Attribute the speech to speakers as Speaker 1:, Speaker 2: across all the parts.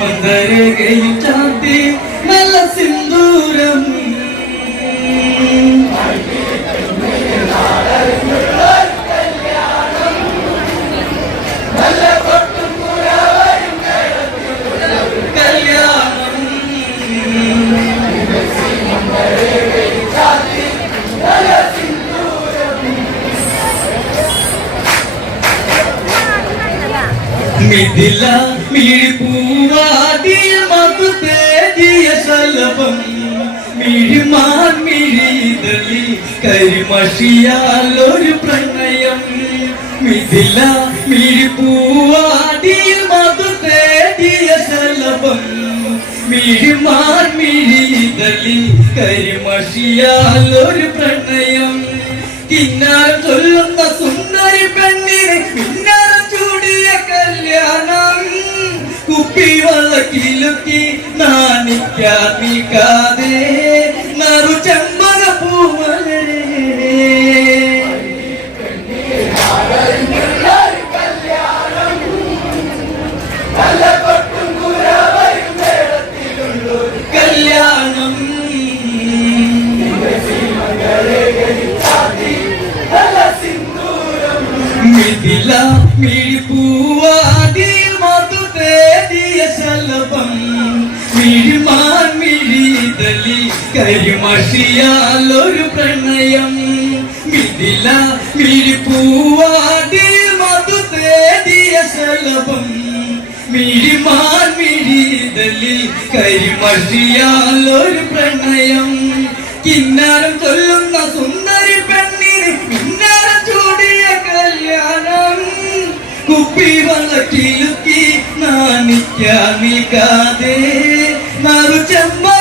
Speaker 1: സീമന്തരകയിൽ ചാത്തി നല്ല സിന്ദൂരം. മിഥില മിഴിപ്പൂവാടിയ ഒരു പ്രണയം. മിഥില മിഴിപ്പൂവാടി മധു തേടിയ ശലഭം. മിഴിമാൻ മിഴിതലി കരിമഷിയാലൊരു പ്രണയം. കിന്നാരം ചൊല്ലുന്ന സുന്ദരി പെണ്ണിനെ പിന്നാരം ചൂടിയ കല്യാണം. കുപ്പി വളക്കിലുക്കി നാണിക്കാതെ നറു ചെമ്പക പൂമലേ ഒരു പ്രണയം. മിഥില മിഴിപ്പൂവാടി മധു തേടിയ ശലഭം. മിഴിമാൻ മിഴിതലിൽ കരിമഷിയാൽ ഒരു പ്രണയം. കിന്നാരം ചൊല്ലുന്ന സുന്ദരി പെണ്ണിന് കിന്നാരം ചൂടിയ കല്യാണം. കുപ്പി വളക്കിലുക്കി നാണിക്കാതെ നറു ചെമ്പക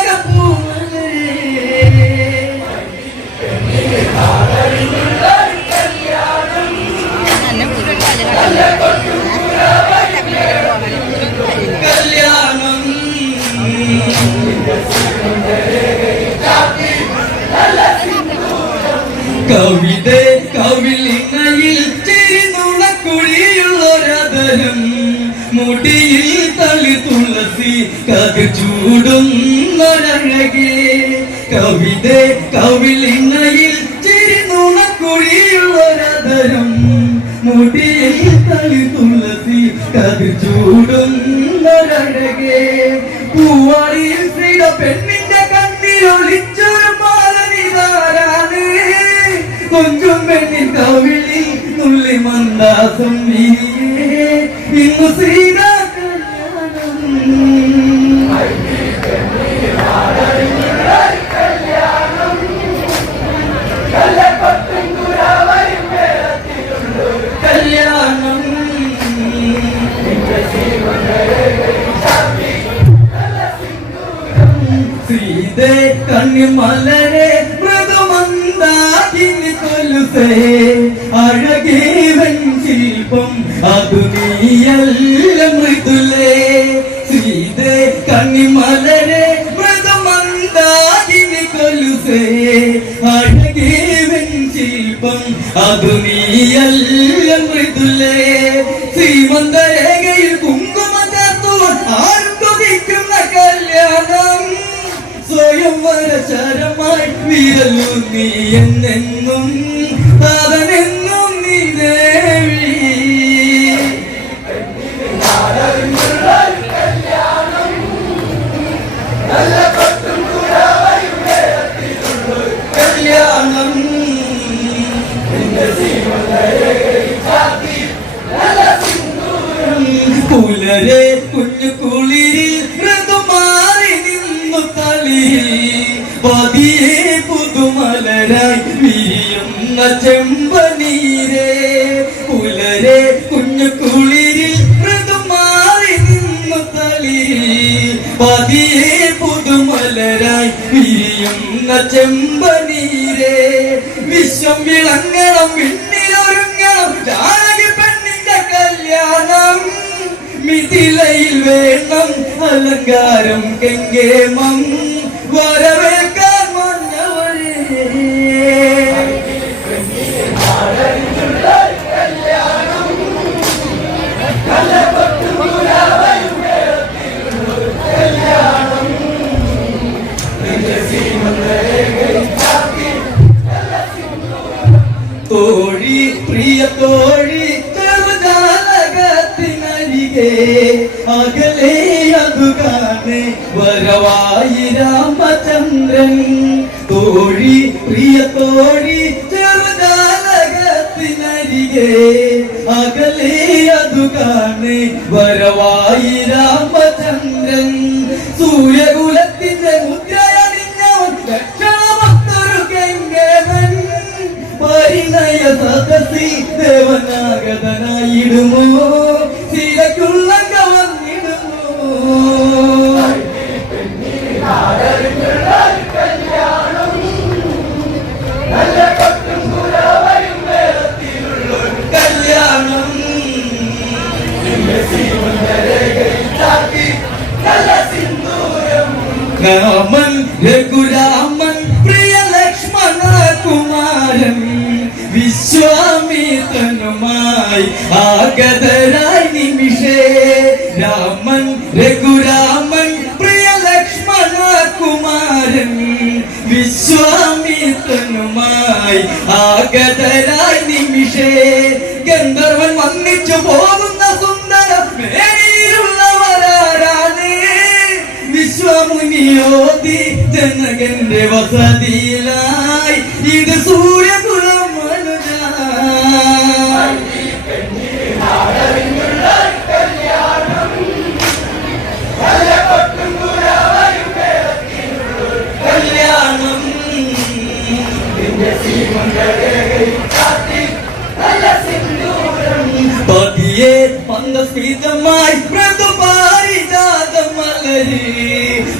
Speaker 1: തുളസി കത് ചൂടുന്നൊരഴകേ കവിത കവിളിനയിൽ ചിരിനുണക്കുഴിയുള്ളൊരതരം മുടിയിൽ തളി തുളസി കത് ചൂടുന്നൊരഴകേ പൂവാടിയിൽ ശ്രീത പെണ്ണിന്റെ കണ്ണിലൊളിച്ചൊരു മാലനിതാരാണ് കൊഞ്ചും പെണ്ണിൻ കവിളിൽ നുള്ളി മന്ദാസം ഇന്നു ശ്രീതാ സീതേ കണ്ണിമലരെ മൃദുമന്ദാകിനി കൊലുസേ അഴകേവൻ ശില്പം അതു നീയല്ല മൃദുലേ. ശ്രീതേ കണ്ണിമലരെ മൃദുമന്ദാകിനി കൊലുസേ അഴകേവൻ ശില്പം അതു വരചരമായി വിരലു നീ എന്നെന്നും പതിയെ പുതുമലരായി വിരിയുന്ന ചെമ്പനീരെ വിശ്വം വിളങ്ങണം വിണ്ണിലൊരുങ്ങണം ജാനകി പെണ്ണിന്റെ കല്യാണം. മിഥിലയിൽ വേണം അലങ്കാരം കെങ്കേമം വരവേൽക്കാൻ വരവായി രാമചന്ദ്രൻ തോഴി പ്രിയ തോഴി ചെറുകാലകത്തിനരികെ അകലെ അതു കാണ് വരവായി രാമചന്ദ്രൻ സൂര്യകുലത്തിന്റെ മുദ്രയണിഞ്ഞവൻ രക്ഷാഭക്തരു കെങ്കേവൻ പരിണയ സദസി ദേവനാഗതനായിടുമോ? രാമൻ രഘുരാമൻ പ്രിയ ലക്ഷ്മണ കുമാരൻ വിശ്വാമിത്രനുമായി ആഗതരായി നിമിഷേ. രാമൻ രഘുരാമൻ പ്രിയ ലക്ഷ്മണ കുമാരൻ വിശ്വാമിത്രനുമായി ആഗതരായി നിമിഷേ. ഗന്ധർവൻ വന്നിച്ചു പോകുന്ന വിശ്വമുനിയോതി ജനകന്റെ വസതിയിലായി. ഇത് സൂര്യകുലം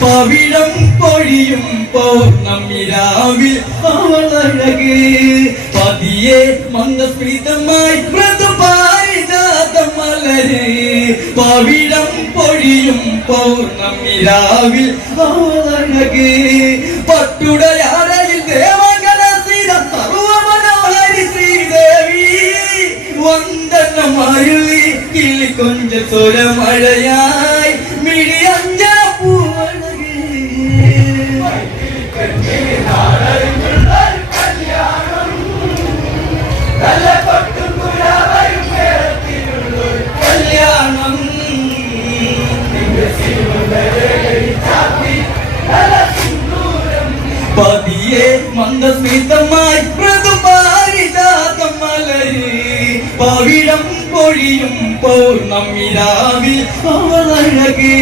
Speaker 1: പവിഴം പൊഴിയും പൗർണമിരാവിൽ അവളഴക് പതിയെ മന്ദസ്മിതമായി മൃദുപാരിജാതമലരി പവിഴം പൊഴിയും പൗർണമിരാവിൽ അവളഴക് പട്ടുടയാറയിൽ ശ്രീദേവി. വന്ദനമരുളി കിളി കൊഞ്ച സ്വരമഴയായി പൊഴിയും പൗർണമിരാവിൽ അവളഴകേ.